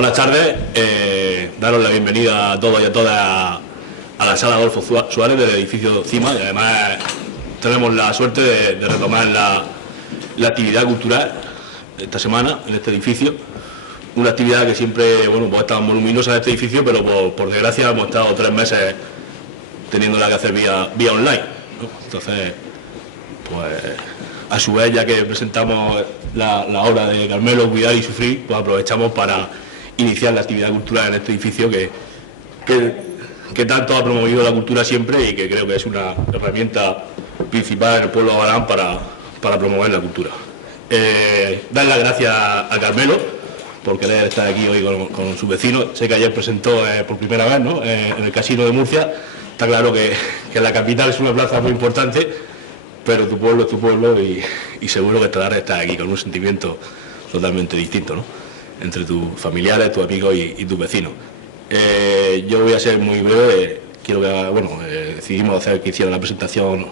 Buenas tardes, daros la bienvenida a todos y a todas a la sala Adolfo Suárez del edificio CIMA, y además tenemos la suerte de retomar la actividad cultural esta semana en este edificio, una actividad que siempre, bueno, pues ha estado voluminosa en este edificio, pero por desgracia hemos estado 3 meses teniéndola que hacer vía online, ¿no? Entonces, pues a su vez, ya que presentamos la obra de Carmelo, Cuidar y Sufrir, pues aprovechamos para iniciar la actividad cultural en este edificio que tanto ha promovido la cultura siempre y que creo que es una herramienta principal en el pueblo de Abarán para promover la cultura. Dar las gracias a Carmelo por querer estar aquí hoy con su vecino. Sé que ayer presentó por primera vez, ¿no?, en el Casino de Murcia. Está claro que la capital es una plaza muy importante, pero tu pueblo es tu pueblo y seguro que te dará estar aquí con un sentimiento totalmente distinto, ¿no?, entre tus familiares, tus amigos y tus vecinos. Yo voy a ser muy breve. Quiero que, decidimos hacer que hiciera la presentación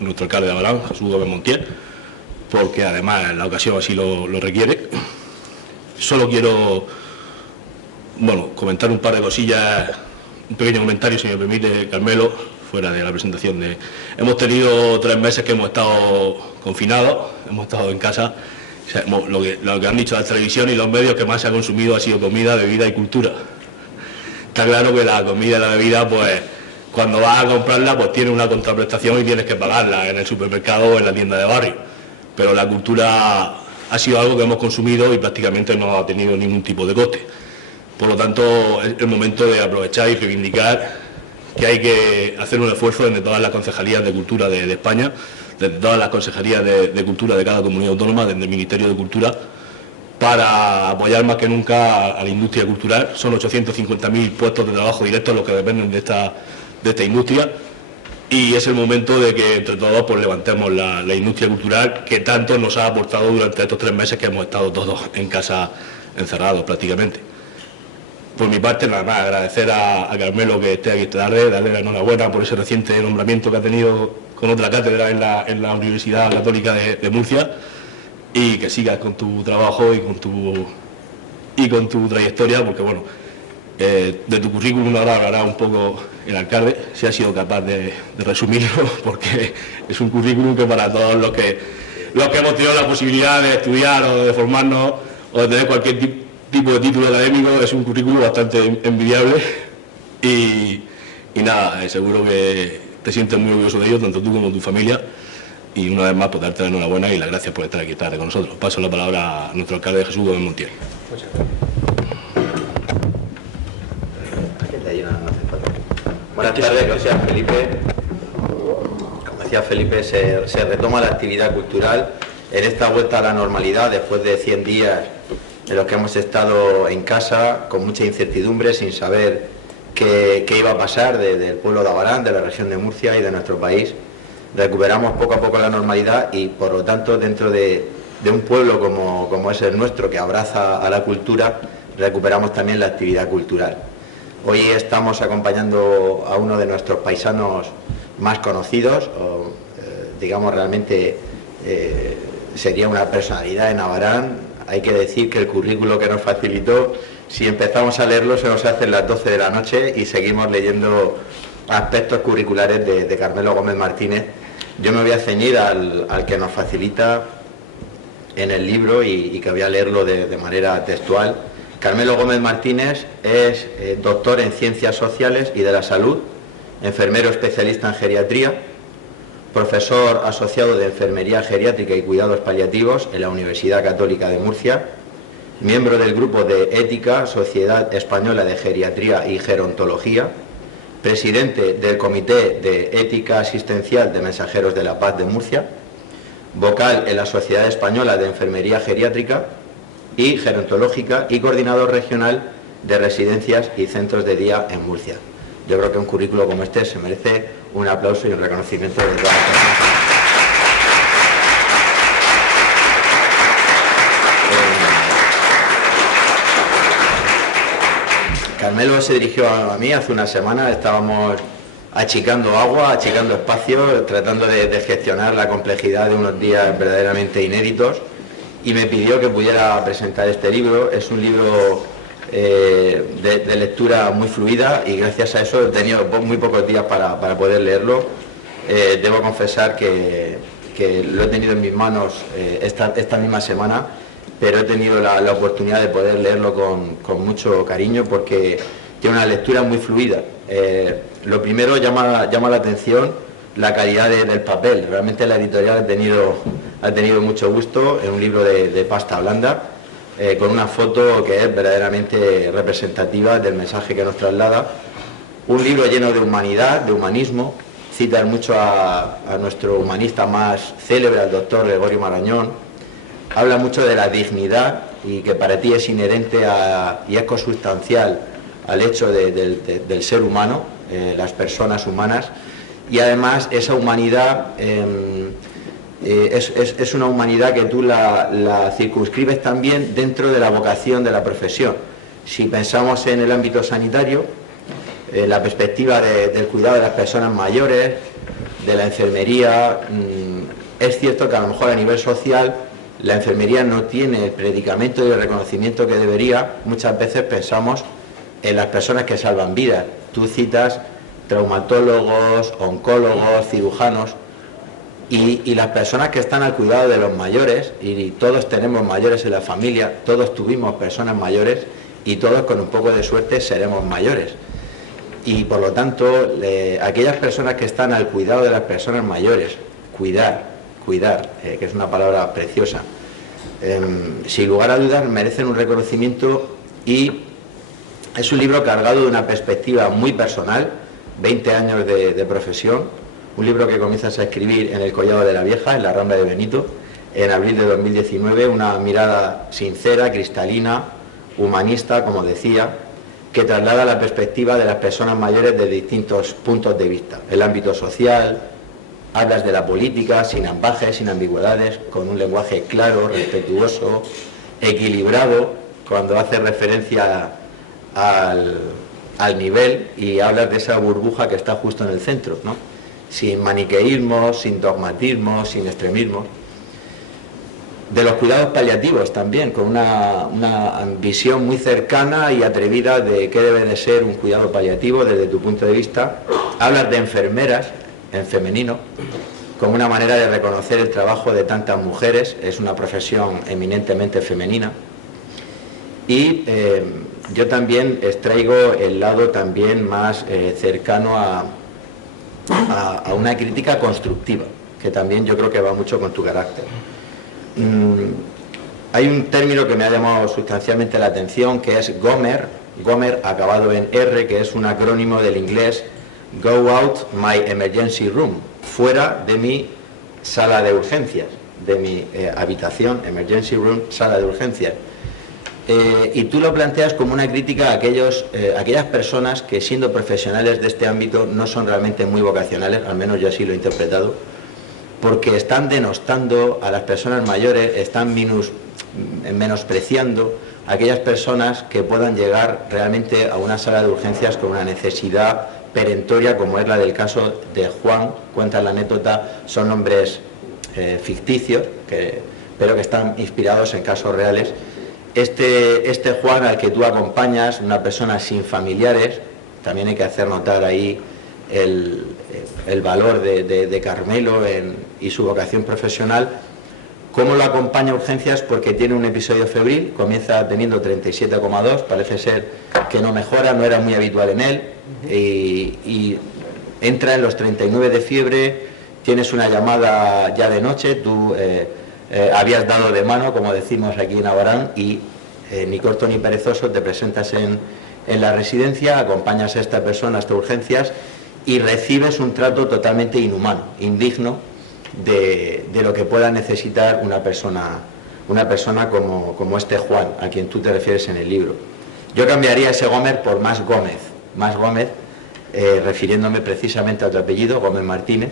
nuestro alcalde de Abarán, Jesús Gómez Montiel, porque además la ocasión así lo requiere. Solo quiero, comentar un par de cosillas, un pequeño comentario, si me permite, Carmelo, fuera de la presentación. Hemos tenido 3 meses que hemos estado confinados, hemos estado en casa. O sea, lo que han dicho la televisión y los medios, que más se ha consumido ha sido comida, bebida y cultura. Está claro que la comida y la bebida, pues cuando vas a comprarla, pues tiene una contraprestación y tienes que pagarla en el supermercado o en la tienda de barrio. Pero la cultura ha sido algo que hemos consumido y prácticamente no ha tenido ningún tipo de coste. Por lo tanto, es el momento de aprovechar y reivindicar que hay que hacer un esfuerzo desde todas las concejalías de cultura de España, desde todas las consejerías de cultura de cada comunidad autónoma, desde el Ministerio de Cultura, para apoyar más que nunca a la industria cultural. Son 850.000 puestos de trabajo directos los que dependen de esta industria, y es el momento de que entre todos pues levantemos la industria cultural que tanto nos ha aportado durante estos 3 meses que hemos estado todos en casa encerrados prácticamente. Por mi parte, nada más, agradecer a Carmelo que esté aquí esta tarde, darle la enhorabuena por ese reciente nombramiento que ha tenido con otra cátedra en la Universidad Católica de Murcia, y que sigas con tu trabajo y con tu trayectoria, porque de tu currículum ahora hablará un poco el alcalde, si ha sido capaz de resumirlo, porque es un currículum que para todos los que hemos tenido la posibilidad de estudiar o de formarnos o de tener cualquier tipo de título académico, es un currículum bastante envidiable y nada, seguro que te sientes muy orgulloso de ello, tanto tú como tu familia, y una vez más pues darte la enhorabuena y las gracias por estar aquí esta tarde con nosotros. Paso la palabra a nuestro alcalde Jesús Gómez Montiel. Buenas tardes, gracias Felipe. Como decía Felipe, se retoma la actividad cultural en esta vuelta a la normalidad después de 100 días en los que hemos estado en casa con mucha incertidumbre, sin saber qué iba a pasar del pueblo de Abarán, de la región de Murcia y de nuestro país. Recuperamos poco a poco la normalidad y, por lo tanto, dentro de un pueblo como es el nuestro, que abraza a la cultura, recuperamos también la actividad cultural. Hoy estamos acompañando a uno de nuestros paisanos más conocidos, digamos realmente sería una personalidad en Abarán. Hay que decir que el currículo que nos facilitó, si empezamos a leerlo, se nos hacen las 12 de la noche y seguimos leyendo aspectos curriculares de Carmelo Gómez Martínez. Yo me voy a ceñir al que nos facilita en el libro y que voy a leerlo de manera textual. Carmelo Gómez Martínez es doctor en Ciencias Sociales y de la Salud, enfermero especialista en geriatría, profesor asociado de Enfermería Geriátrica y Cuidados Paliativos en la Universidad Católica de Murcia, miembro del grupo de Ética, Sociedad Española de Geriatría y Gerontología, presidente del Comité de Ética Asistencial de Mensajeros de la Paz de Murcia, vocal en la Sociedad Española de Enfermería Geriátrica y Gerontológica y coordinador regional de residencias y centros de día en Murcia. Yo creo que un currículo como este se merece un aplauso y un reconocimiento de todas las personas. Carmelo se dirigió a mí hace una semana. Estábamos achicando agua, achicando espacio, tratando de gestionar la complejidad de unos días verdaderamente inéditos, y me pidió que pudiera presentar este libro. Es un libro de lectura muy fluida, y gracias a eso he tenido muy pocos días para poder leerlo. Debo confesar que lo he tenido en mis manos esta misma semana, pero he tenido la oportunidad de poder leerlo con mucho cariño, porque tiene una lectura muy fluida. Lo primero, llama la atención la calidad del papel. Realmente la editorial ha tenido mucho gusto en un libro de pasta blanda, con una foto que es verdaderamente representativa del mensaje que nos traslada. Un libro lleno de humanidad, de humanismo. Cita mucho a nuestro humanista más célebre, al doctor Gregorio Marañón. Habla mucho de la dignidad, y que para ti es inherente y es consustancial al hecho del ser humano, las personas humanas. Y además esa humanidad es una humanidad que tú la circunscribes también dentro de la vocación de la profesión. Si pensamos en el ámbito sanitario, la perspectiva del cuidado de las personas mayores, de la enfermería, es cierto que a lo mejor a nivel social la enfermería no tiene el predicamento y el reconocimiento que debería. Muchas veces pensamos en las personas que salvan vidas. Tú citas traumatólogos, oncólogos, cirujanos, y las personas que están al cuidado de los mayores, y todos tenemos mayores en la familia, todos tuvimos personas mayores, y todos con un poco de suerte seremos mayores. Y por lo tanto, aquellas personas que están al cuidado de las personas mayores, cuidar, que es una palabra preciosa, sin lugar a dudas merecen un reconocimiento. Y es un libro cargado de una perspectiva muy personal, 20 años de profesión, un libro que comienzas a escribir en el Collado de la Vieja, en la Rambla de Benito, en abril de 2019, una mirada sincera, cristalina, humanista, como decía, que traslada la perspectiva de las personas mayores de distintos puntos de vista. El ámbito social, hablas de la política, sin ambajes, sin ambigüedades, con un lenguaje claro, respetuoso, equilibrado, cuando hace referencia al nivel, y hablas de esa burbuja que está justo en el centro, ¿no? Sin maniqueísmo, sin dogmatismo, sin extremismo. De los cuidados paliativos también, con una visión muy cercana y atrevida de qué debe de ser un cuidado paliativo desde tu punto de vista. Hablas de enfermeras, en femenino, como una manera de reconocer el trabajo de tantas mujeres. Es una profesión eminentemente femenina. Y yo también extraigo el lado también más cercano a una crítica constructiva, que también yo creo que va mucho con tu carácter. Hay un término que me ha llamado sustancialmente la atención, que es Gomer acabado en R, que es un acrónimo del inglés Go Out My Emergency Room, fuera de mi sala de urgencias, de mi habitación, Emergency Room, sala de urgencias. Y tú lo planteas como una crítica a aquellas personas que, siendo profesionales de este ámbito, no son realmente muy vocacionales, al menos yo así lo he interpretado, porque están denostando a las personas mayores, están menospreciando a aquellas personas que puedan llegar realmente a una sala de urgencias con una necesidad perentoria, como es la del caso de Juan. Cuenta la anécdota, son nombres ficticios, pero que están inspirados en casos reales. Este Juan al que tú acompañas, una persona sin familiares, también hay que hacer notar ahí el valor de Carmelo y su vocación profesional. ¿Cómo lo acompaña a urgencias? Porque tiene un episodio febril, comienza teniendo 37,2, parece ser que no mejora, no era muy habitual en él, y entra en los 39 de fiebre. Tienes una llamada ya de noche, tú habías dado de mano, como decimos aquí en Abarán, y ni corto ni perezoso te presentas en la residencia, acompañas a esta persona hasta urgencias y recibes un trato totalmente inhumano, indigno de lo que pueda necesitar una persona como este Juan, a quien tú te refieres en el libro. Yo cambiaría ese Gómez por Más Gómez, refiriéndome precisamente a tu apellido, Gómez Martínez.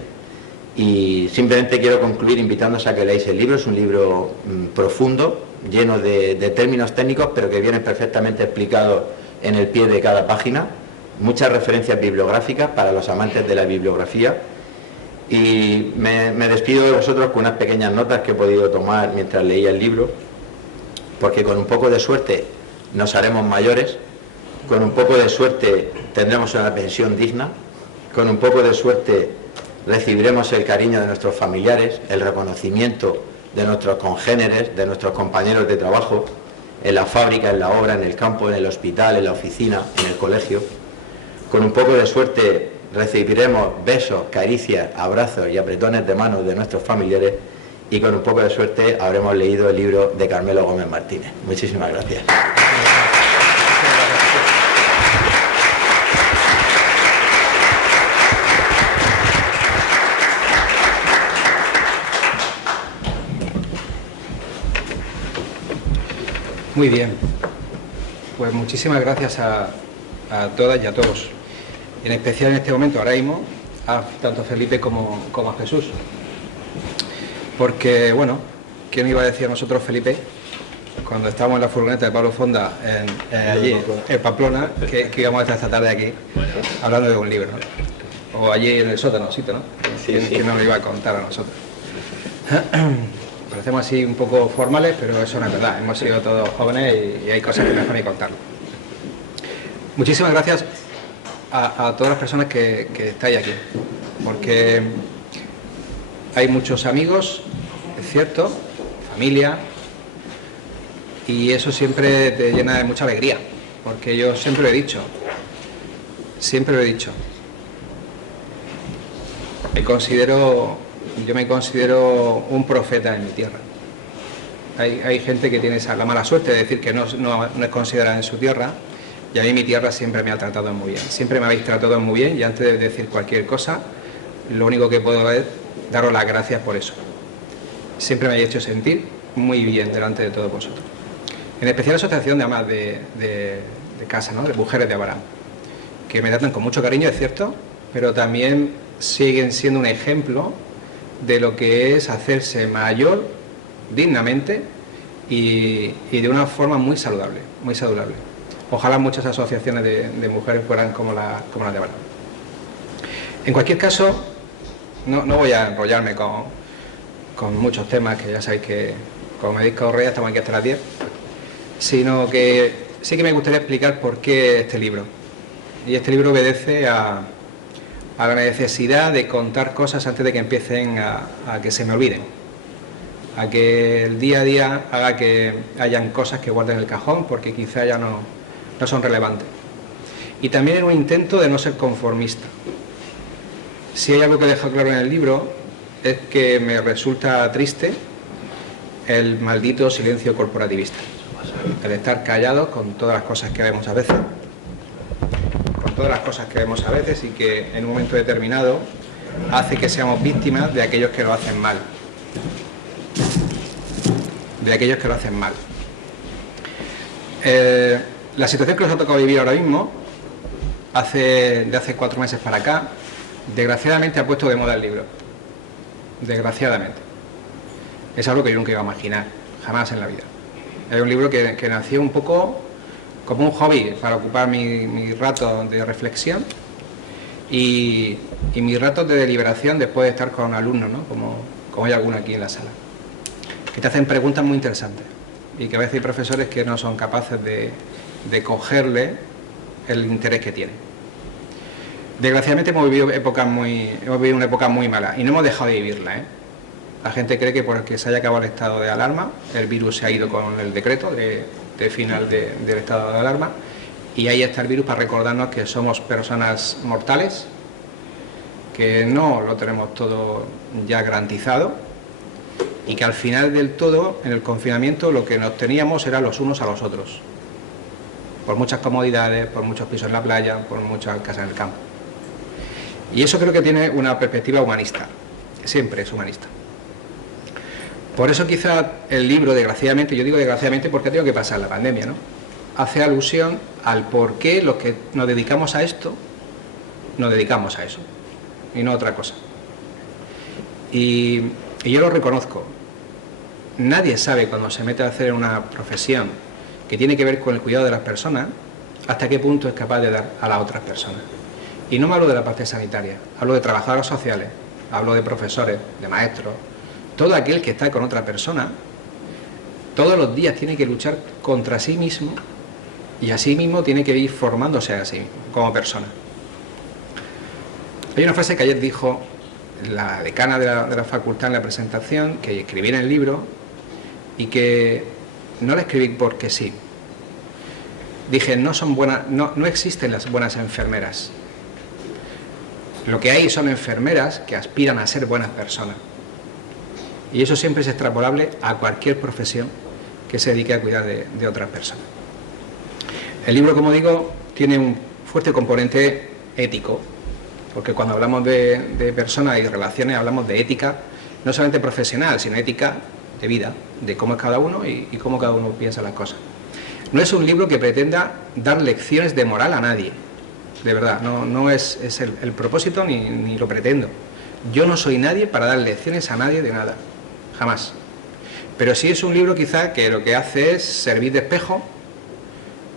Y simplemente quiero concluir invitándoos a que leáis el libro. Es un libro profundo, lleno de términos técnicos, pero que vienen perfectamente explicados en el pie de cada página. Muchas referencias bibliográficas para los amantes de la bibliografía. Y me despido de vosotros con unas pequeñas notas que he podido tomar mientras leía el libro, porque con un poco de suerte nos haremos mayores, con un poco de suerte tendremos una pensión digna, con un poco de suerte recibiremos el cariño de nuestros familiares, el reconocimiento de nuestros congéneres, de nuestros compañeros de trabajo, en la fábrica, en la obra, en el campo, en el hospital, en la oficina, en el colegio. Con un poco de suerte recibiremos besos, caricias, abrazos y apretones de manos de nuestros familiares, y con un poco de suerte habremos leído el libro de Carmelo Gómez Martínez. Muchísimas gracias. Muy bien, pues muchísimas gracias a todas y a todos, en especial en este momento, ahora mismo, a tanto Felipe como a Jesús, porque, bueno, ¿quién iba a decir a nosotros, Felipe, cuando estábamos en la furgoneta de Pablo Fonda, allí en Pamplona, que íbamos a estar esta tarde aquí, hablando de un libro, ¿no? O allí en el sótano, ¿no? ¿Quién nos lo iba a contar a nosotros? Parecemos así un poco formales, pero eso no es verdad. Hemos sido todos jóvenes y hay cosas que mejor ni contarlo. Muchísimas gracias a todas las personas que estáis aquí, porque hay muchos amigos, es cierto, familia, y eso siempre te llena de mucha alegría, porque yo siempre lo he dicho, yo me considero un profeta en mi tierra. Hay gente que tiene la mala suerte de decir que no es considerada en su tierra, y a mí mi tierra siempre me ha tratado muy bien. Siempre me habéis tratado muy bien, y antes de decir cualquier cosa, lo único que puedo es daros las gracias por eso. Siempre me habéis hecho sentir muy bien delante de todos vosotros. En especial la asociación de amas de casa, ¿no? De mujeres de Abarán, que me tratan con mucho cariño, es cierto, pero también siguen siendo un ejemplo de lo que es hacerse mayor dignamente y de una forma muy saludable, muy saludable. Ojalá muchas asociaciones de mujeres fueran como la de Abarán. En cualquier caso, no voy a enrollarme con muchos temas, que ya sabéis que, como me dice Correa, estamos aquí hasta las 10, sino que sí que me gustaría explicar por qué este libro. Y este libro obedece a la necesidad de contar cosas antes de que empiecen a que se me olviden, a que el día a día haga que hayan cosas que guarden en el cajón porque quizá ya no son relevantes. Y también en un intento de no ser conformista. Si hay algo que dejo claro en el libro es que me resulta triste el maldito silencio corporativista, el estar callados con todas las cosas que vemos a veces, y que en un momento determinado hace que seamos víctimas de aquellos que lo hacen mal. La situación que nos ha tocado vivir ahora mismo, de hace 4 meses para acá, desgraciadamente ha puesto de moda el libro. Desgraciadamente. Es algo que yo nunca iba a imaginar, jamás en la vida. Es un libro que nació un poco como un hobby para ocupar mi rato de reflexión y mis ratos de deliberación después de estar con alumnos, ¿no? Como hay algunos aquí en la sala, que te hacen preguntas muy interesantes y que a veces hay profesores que no son capaces de cogerle el interés que tienen. Desgraciadamente hemos vivido una época muy mala y no hemos dejado de vivirla, ¿eh? La gente cree que porque se haya acabado el estado de alarma, el virus se ha ido con el decreto de final del estado de alarma, y ahí está el virus para recordarnos que somos personas mortales, que no lo tenemos todo ya garantizado y que al final del todo, en el confinamiento, lo que nos teníamos era los unos a los otros, por muchas comodidades, por muchos pisos en la playa, por muchas casas en el campo. Y eso creo que tiene una perspectiva humanista, siempre es humanista. Por eso quizá el libro, desgraciadamente, yo digo desgraciadamente porque ha tenido que pasar la pandemia, ¿no? Hace alusión al por qué los que nos dedicamos a esto, nos dedicamos a eso, y no a otra cosa. Y yo lo reconozco. Nadie sabe cuando se mete a hacer una profesión que tiene que ver con el cuidado de las personas, hasta qué punto es capaz de dar a las otras personas. Y no me hablo de la parte sanitaria, hablo de trabajadores sociales, hablo de profesores, de maestros. Todo aquel que está con otra persona, todos los días tiene que luchar contra sí mismo Y así mismo tiene que ir formándose así, como persona. Hay una frase que ayer dijo la decana de la facultad en la presentación, que escribí en el libro, y que no la escribí porque sí. Dije, no existen las buenas enfermeras. Lo que hay son enfermeras que aspiran a ser buenas personas. Y eso siempre es extrapolable a cualquier profesión que se dedique a cuidar de otras personas. El libro, como digo, tiene un fuerte componente ético, porque cuando hablamos de personas y relaciones hablamos de ética, no solamente profesional, sino ética de vida, de cómo es cada uno y cómo cada uno piensa las cosas. No es un libro que pretenda dar lecciones de moral a nadie, de verdad, no es el propósito ni lo pretendo. Yo no soy nadie para dar lecciones a nadie de nada, jamás. Pero sí es un libro quizá que lo que hace es servir de espejo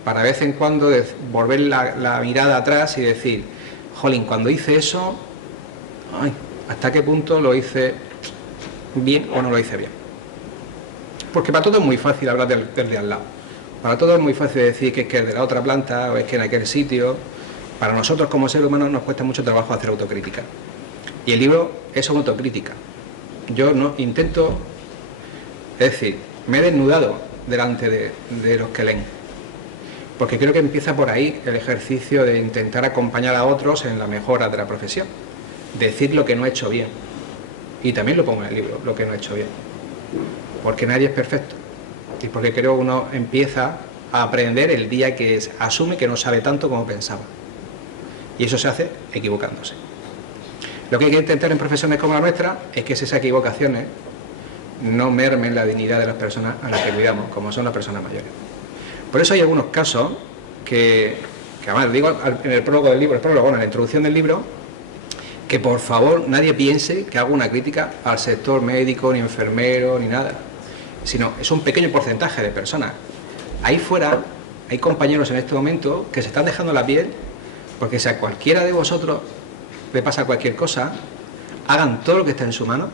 para de vez en cuando volver la mirada atrás y decir, jolín, cuando hice eso, ay, ¿hasta qué punto lo hice bien o no lo hice bien? Porque para todo es muy fácil hablar del de al lado. Para todo es muy fácil decir que es que es de la otra planta o es que en aquel sitio. Para nosotros como seres humanos nos cuesta mucho trabajo hacer autocrítica. Y el libro es una autocrítica. Yo no intento, es decir, me he desnudado delante de los que leen. Porque creo que empieza por ahí el ejercicio de intentar acompañar a otros en la mejora de la profesión. Decir lo que no he hecho bien. Y también lo pongo en el libro, lo que no he hecho bien. Porque nadie es perfecto. Y porque creo que uno empieza a aprender el día que asume que no sabe tanto como pensaba. Y eso se hace equivocándose. Lo que hay que intentar en profesiones como la nuestra es que esas equivocaciones no mermen la dignidad de las personas a las que cuidamos, como son las personas mayores. Por eso hay algunos casos que además digo en el prólogo del libro, en la introducción del libro, que por favor nadie piense que hago una crítica al sector médico, ni enfermero, ni nada, sino es un pequeño porcentaje de personas. Ahí fuera hay compañeros en este momento que se están dejando la piel porque si a cualquiera de vosotros le pasa cualquier cosa, hagan todo lo que esté en su mano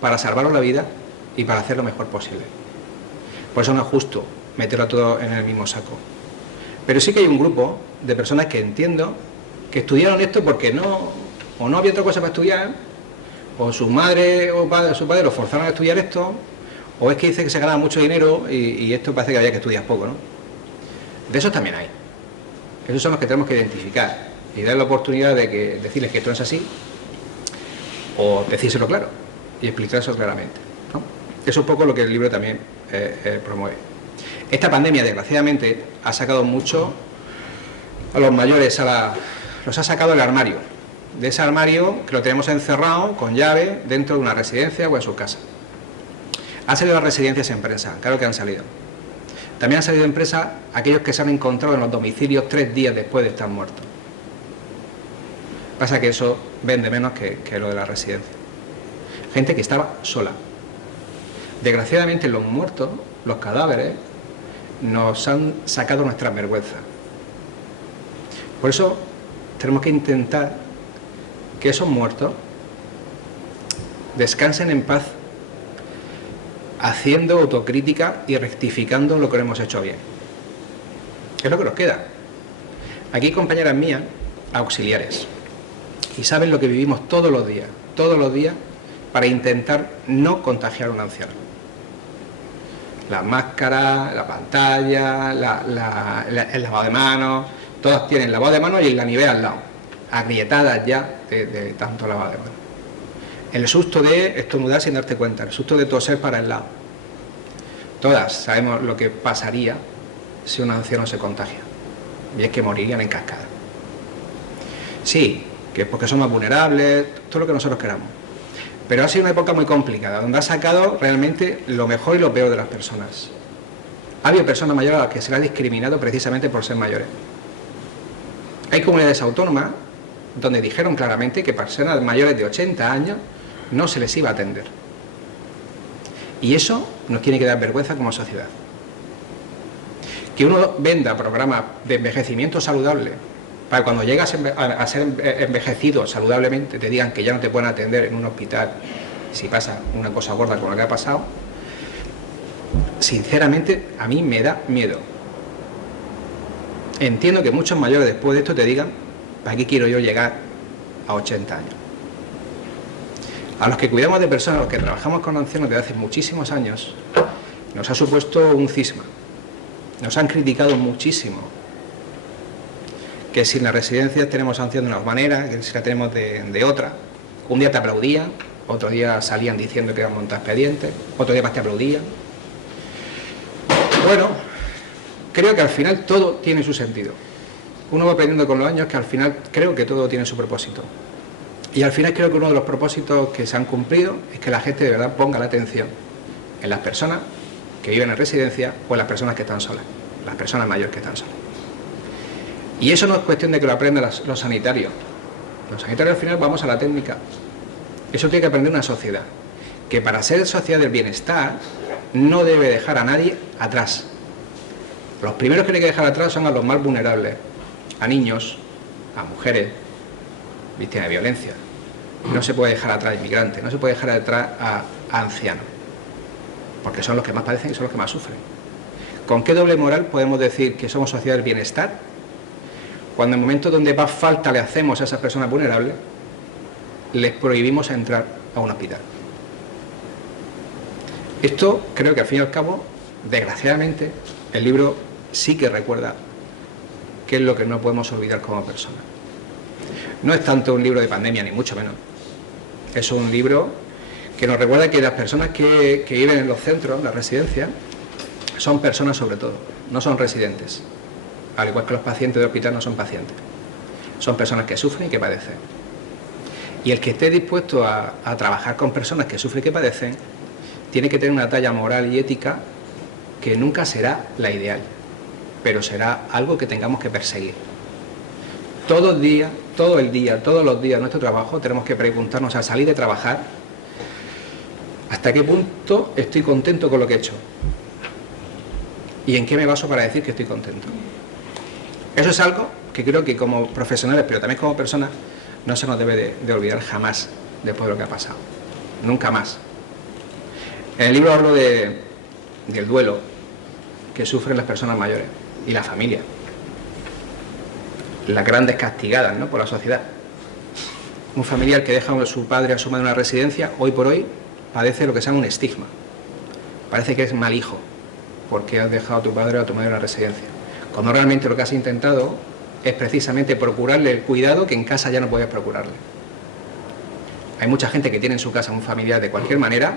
para salvaros la vida y para hacer lo mejor posible. Por eso no es justo meterlo todo en el mismo saco. Pero sí que hay un grupo de personas que entiendo que estudiaron esto porque no había otra cosa para estudiar, o su madre o su padre los forzaron a estudiar esto, o es que dice que se ganaba mucho dinero y esto parece que había que estudiar poco, ¿no? De esos también hay. Esos son los que tenemos que identificar y dar la oportunidad de decirles que esto no es así, o decírselo claro y explicarlo claramente, ¿no? Eso es un poco lo que el libro también promueve. Esta pandemia, desgraciadamente, ha sacado mucho a los mayores, los ha sacado del armario. De ese armario que lo tenemos encerrado con llave dentro de una residencia o en su casa. Han salido las residencias en prensa, claro que han salido. También han salido en prensa aquellos que se han encontrado en los domicilios 3 días después de estar muertos. Pasa que eso vende menos que lo de la residencia. Gente que estaba sola. Desgraciadamente los muertos, los cadáveres, nos han sacado nuestras vergüenzas. Por eso tenemos que intentar que esos muertos descansen en paz, haciendo autocrítica y rectificando lo que no hemos hecho bien. Es lo que nos queda. Aquí hay compañeras mías, auxiliares, y saben lo que vivimos todos los días, para intentar no contagiar a un anciano. La máscara, la pantalla, el lavado de manos, todas tienen lavado de manos y la nivea al lado, agrietadas ya de tanto lavado de manos. El susto de estornudar sin darte cuenta, el susto de toser para el lado. Todas sabemos lo que pasaría si un anciano se contagia, y es que morirían en cascada. Sí, que es porque somos vulnerables, todo lo que nosotros queramos. Pero ha sido una época muy complicada, donde ha sacado realmente lo mejor y lo peor de las personas. Ha habido personas mayores a las que se les ha discriminado precisamente por ser mayores. Hay comunidades autónomas donde dijeron claramente que personas mayores de 80 años no se les iba a atender. Y eso nos tiene que dar vergüenza como sociedad. Que uno venda programas de envejecimiento saludable para cuando llegas a ser envejecido saludablemente te digan que ya no te pueden atender en un hospital si pasa una cosa gorda como lo que ha pasado, sinceramente a mí me da miedo. entiendo que muchos mayores después de esto te digan, ¿para qué quiero yo llegar a 80 años? A los que cuidamos de personas, a los que trabajamos con ancianos desde hace muchísimos años, nos ha supuesto un cisma. Nos han criticado muchísimo. Que si en las residencias tenemos ancianos de una manera, que si la tenemos de otra. Un día te aplaudían, otro día salían diciendo que iban a montar expedientes, otro día más te aplaudían. Bueno, creo que al final todo tiene su sentido. Uno va aprendiendo con los años que al final creo que todo tiene su propósito. Y al final creo que uno de los propósitos que se han cumplido es que la gente de verdad ponga la atención en las personas que viven en residencia o en las personas que están solas, las personas mayores que están solas. Y eso no es cuestión de que lo aprendan los sanitarios. Los sanitarios al final vamos a la técnica. Eso tiene que aprender una sociedad, que para ser sociedad del bienestar no debe dejar a nadie atrás. Los primeros que hay que dejar atrás son a los más vulnerables, a niños, a mujeres, víctimas de violencia. No se puede dejar atrás a inmigrantes, no se puede dejar atrás a ancianos, porque son los que más padecen y son los que más sufren. ¿Con qué doble moral podemos decir que somos sociedad del bienestar cuando en momentos donde más falta le hacemos a esas personas vulnerables les prohibimos entrar a un hospital? Esto creo que al fin y al cabo, desgraciadamente, el libro sí que recuerda qué es lo que no podemos olvidar como personas. No es tanto un libro de pandemia, ni mucho menos. Es un libro que nos recuerda que las personas que viven en los centros, en las residencias, son personas sobre todo, no son residentes. Al igual que los pacientes de hospital no son pacientes. Son personas que sufren y que padecen. Y el que esté dispuesto a trabajar con personas que sufren y que padecen, tiene que tener una talla moral y ética que nunca será la ideal, pero será algo que tengamos que perseguir. Todo el día, todos los días de nuestro trabajo tenemos que preguntarnos al salir de trabajar hasta qué punto estoy contento con lo que he hecho y en qué me baso para decir que estoy contento. Eso es algo que creo que como profesionales, pero también como personas, no se nos debe de olvidar jamás después de lo que ha pasado. Nunca más. En el libro hablo del duelo que sufren las personas mayores y la familia. Las grandes castigadas, ¿no?, por la sociedad. Un familiar que deja a su padre o a su madre en una residencia, hoy por hoy, padece lo que se llama un estigma. Parece que es mal hijo, porque has dejado a tu padre o a tu madre en una residencia. Cuando realmente lo que has intentado es precisamente procurarle el cuidado que en casa ya no puedes procurarle. Hay mucha gente que tiene en su casa un familiar de cualquier manera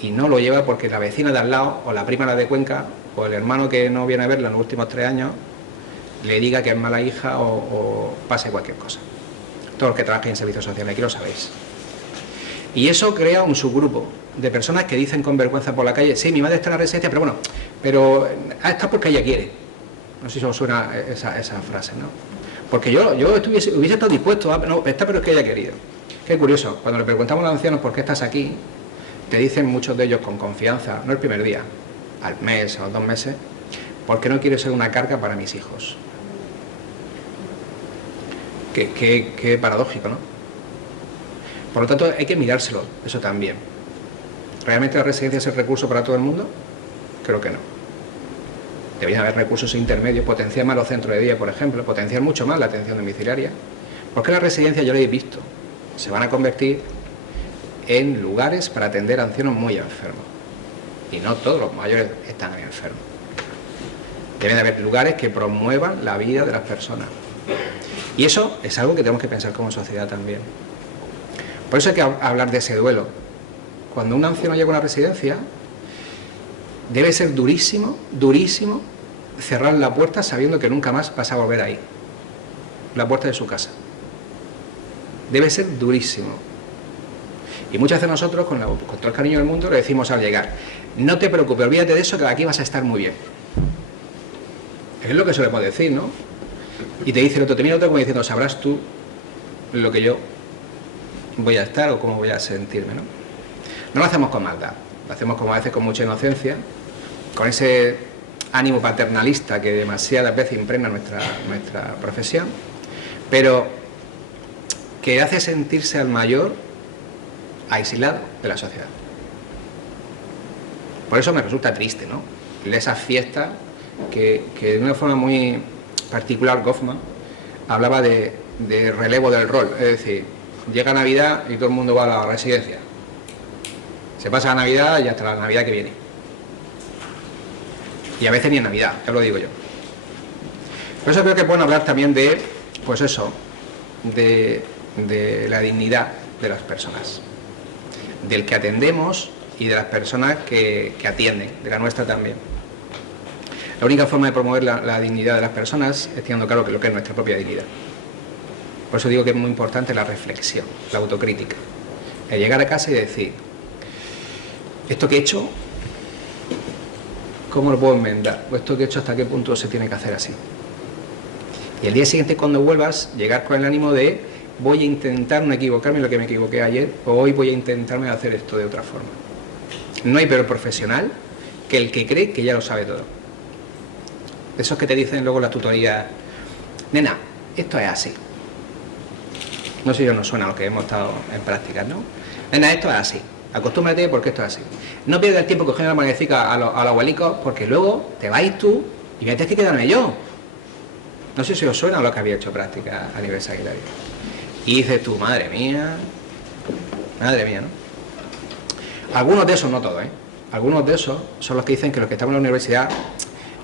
y no lo lleva porque la vecina de al lado, o la prima de Cuenca, o el hermano que no viene a verla en los últimos 3 años, le diga que es mala hija o pase cualquier cosa. Todos los que trabajan en servicios sociales, aquí lo sabéis. Y eso crea un subgrupo de personas que dicen con vergüenza por la calle, sí, mi madre está en la residencia, pero bueno, pero está porque ella quiere. No sé si os suena esa frase, ¿no? Porque yo hubiese estado dispuesto a... No, está pero es que ella ha querido. Qué curioso, cuando le preguntamos a los ancianos por qué estás aquí, te dicen muchos de ellos con confianza, no el primer día, al mes, a los 2 meses, porque no quiero ser una carga para mis hijos. Qué paradójico, ¿no? Por lo tanto, hay que mirárselo, eso también. ¿Realmente la residencia es el recurso para todo el mundo? Creo que no. Deberían haber recursos intermedios, potenciar más los centros de día, por ejemplo, potenciar mucho más la atención domiciliaria. Porque las residencias, yo lo he visto, se van a convertir en lugares para atender a ancianos muy enfermos. Y no todos los mayores están enfermos. Deben haber lugares que promuevan la vida de las personas. Y eso es algo que tenemos que pensar como sociedad también. Por eso hay que hablar de ese duelo. Cuando un anciano llega a una residencia, debe ser durísimo, durísimo, cerrar la puerta sabiendo que nunca más vas a volver ahí. La puerta de su casa. Debe ser durísimo. Y muchas veces nosotros, con todo el cariño del mundo, le decimos al llegar, no te preocupes, olvídate de eso, que aquí vas a estar muy bien. Es lo que solemos decir, ¿no? Y te dice el otro, te mira otro como diciendo, sabrás tú lo que yo voy a estar o cómo voy a sentirme, ¿no? No lo hacemos con maldad, lo hacemos como a veces con mucha inocencia, con ese ánimo paternalista que demasiadas veces impregna nuestra profesión, pero que hace sentirse al mayor aislado de la sociedad. Por eso me resulta triste, ¿no? Esas fiestas que de una forma muy particular, Goffman, hablaba de relevo del rol, es decir, llega Navidad y todo el mundo va a la residencia. Se pasa la Navidad y hasta la Navidad que viene. Y a veces ni en Navidad, ya lo digo yo. Por eso creo que pueden hablar también de, pues eso, de la dignidad de las personas, del que atendemos y de las personas que atienden, de la nuestra también. La única forma de promover la dignidad de las personas es teniendo claro lo que es nuestra propia dignidad. Por eso digo que es muy importante la reflexión, la autocrítica. El llegar a casa y decir, esto que he hecho, ¿cómo lo puedo enmendar? O esto que he hecho, ¿hasta qué punto se tiene que hacer así? Y el día siguiente, cuando vuelvas, llegar con el ánimo de voy a intentar no equivocarme en lo que me equivoqué ayer, o hoy voy a intentarme hacer esto de otra forma. No hay peor profesional que el que cree que ya lo sabe todo. Esos que te dicen luego la tutoría, nena, esto es así. No sé si nos suena a lo que hemos estado en prácticas, ¿no? Nena, esto es así. Acostúmbrate porque esto es así. No pierdas el tiempo cogiendo la manecica a los abuelicos porque luego te vais tú y me tienes que quedarme yo. No sé si os suena a lo que había hecho práctica a nivel sanitario. Y dices tú, madre mía, ¿no? Algunos de esos, no todos, ¿eh? Algunos de esos son los que dicen que los que estamos en la universidad,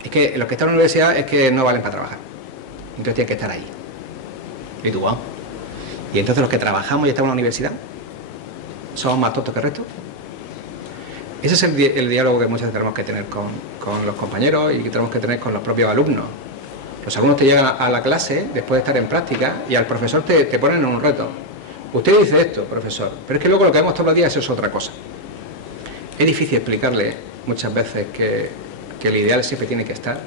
es que los que están en la universidad es que no valen para trabajar. Entonces tienen que estar ahí. Y tú, wow. Y entonces los que trabajamos y estamos en la universidad, ¿somos más tontos que el resto? Ese es el diálogo que muchas veces tenemos que tener con los compañeros y que tenemos que tener con los propios alumnos. Los alumnos te llegan a la clase después de estar en práctica y al profesor te ponen en un reto. Usted dice esto, profesor, pero es que luego lo que vemos todos los días es otra cosa. Es difícil explicarle muchas veces que el ideal siempre tiene que estar,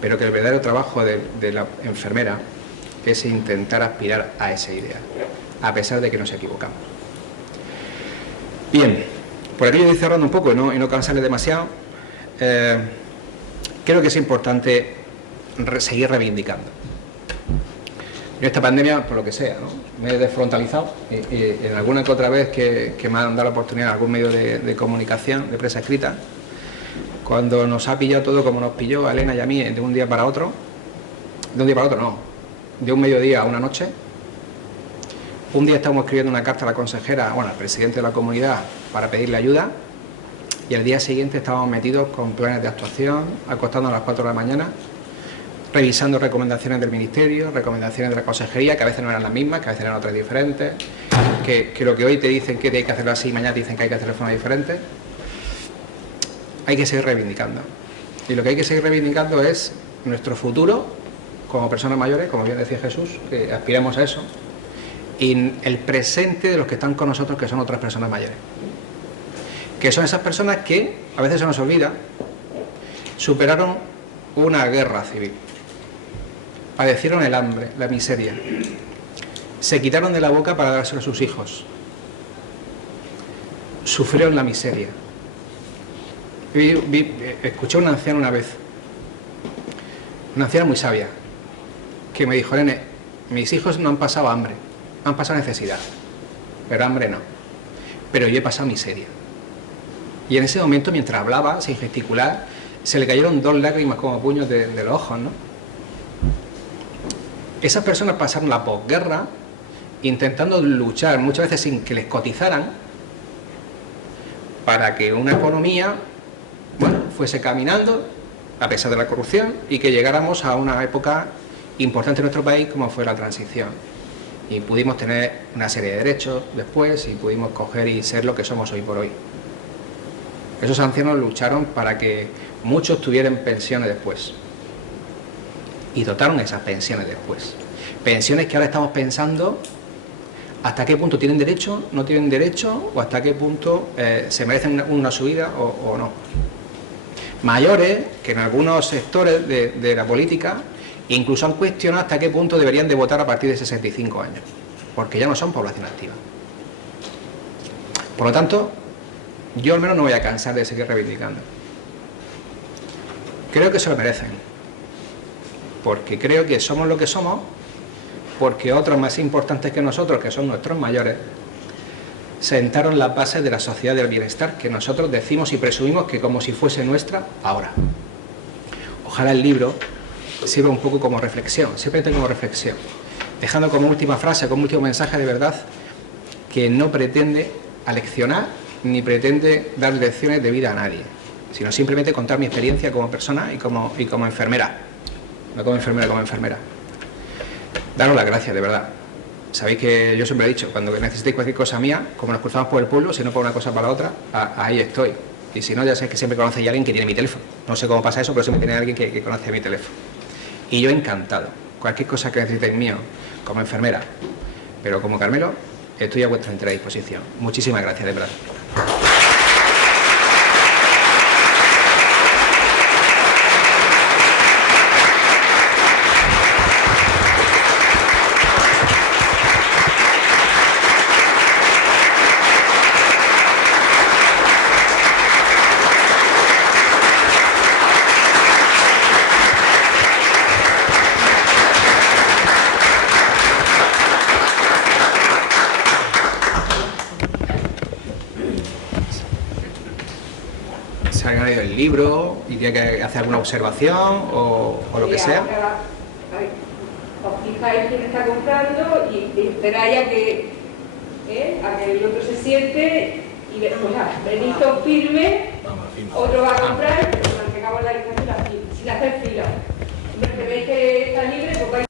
pero que el verdadero trabajo de la enfermera es intentar aspirar a ese ideal, a pesar de que nos equivocamos. Bien, por aquí yo voy cerrando un poco y no cansarle demasiado. Creo que es importante seguir reivindicando. Yo esta pandemia, por lo que sea, ¿no? Me he desfrontalizado y en alguna que otra vez que me han dado la oportunidad en algún medio de comunicación, de prensa escrita, cuando nos ha pillado todo como nos pilló a Elena y a mí de un día para otro, de un mediodía a una noche. Un día estábamos escribiendo una carta a la consejera, al presidente de la comunidad para pedirle ayuda, y el día siguiente estábamos metidos con planes de actuación, acostándonos a las 4 de la mañana, revisando recomendaciones del Ministerio, recomendaciones de la Consejería, que a veces no eran las mismas, que a veces eran otras diferentes, que lo que hoy te dicen que hay que hacerlo así, mañana te dicen que hay que hacerlo de forma diferente. Hay que seguir reivindicando. Y lo que hay que seguir reivindicando es nuestro futuro como personas mayores, como bien decía Jesús, que aspiramos a eso, y el presente de los que están con nosotros, que son otras personas mayores. Que son esas personas que, a veces se nos olvida, superaron una guerra civil, padecieron el hambre, la miseria, se quitaron de la boca para dárselo a sus hijos, sufrieron la miseria. Escuché a una anciana una vez, una anciana muy sabia, que me dijo, nene, mis hijos no han pasado hambre, han pasado necesidad, pero hambre no, pero yo he pasado miseria. Y en ese momento, mientras hablaba, sin gesticular, se le cayeron 2 lágrimas como puños de los ojos, ¿no? Esas personas pasaron la posguerra intentando luchar, muchas veces sin que les cotizaran, para que una economía, fuese caminando, a pesar de la corrupción, y que llegáramos a una época importante en nuestro país como fue la transición. Y pudimos tener una serie de derechos después y pudimos coger y ser lo que somos hoy por hoy. Esos ancianos lucharon para que muchos tuvieran pensiones después. Y dotaron esas pensiones después. Pensiones que ahora estamos pensando hasta qué punto tienen derecho, no tienen derecho, o hasta qué punto se merecen una subida o no. Mayores que en algunos sectores de la política incluso han cuestionado hasta qué punto deberían de votar a partir de 65 años, porque ya no son población activa. Por lo tanto, yo al menos no voy a cansar de seguir reivindicando. Creo que se lo merecen, porque creo que somos lo que somos, porque otros más importantes que nosotros, que son nuestros mayores, sentaron las bases de la sociedad del bienestar que nosotros decimos y presumimos que como si fuese nuestra ahora. Ojalá el libro sirva un poco como reflexión, simplemente como reflexión, dejando como última frase, como último mensaje de verdad, que no pretende aleccionar ni pretende dar lecciones de vida a nadie, sino simplemente contar mi experiencia como persona y como enfermera, no como enfermera, como enfermera. Daros las gracias, de verdad. Sabéis que yo siempre he dicho, cuando necesitéis cualquier cosa mía, como nos cruzamos por el pueblo, si no por una cosa para la otra, ahí estoy. Y si no, ya sabéis que siempre conocéis a alguien que tiene mi teléfono. No sé cómo pasa eso, pero siempre tiene alguien que conoce mi teléfono. Y yo encantado. Cualquier cosa que necesitéis mío, como enfermera, pero como Carmelo, estoy a vuestra entera disposición. Muchísimas gracias, de verdad. Se ha leído el libro y tiene que hacer alguna observación o lo que sea. Ahora, os fijáis quién está comprando y esperáis a que el otro se siente y después venís todos firmes, otro va a comprar, pero mantengamos la distancia sin hacer fila. Hombre, que veis que está libre, pues vais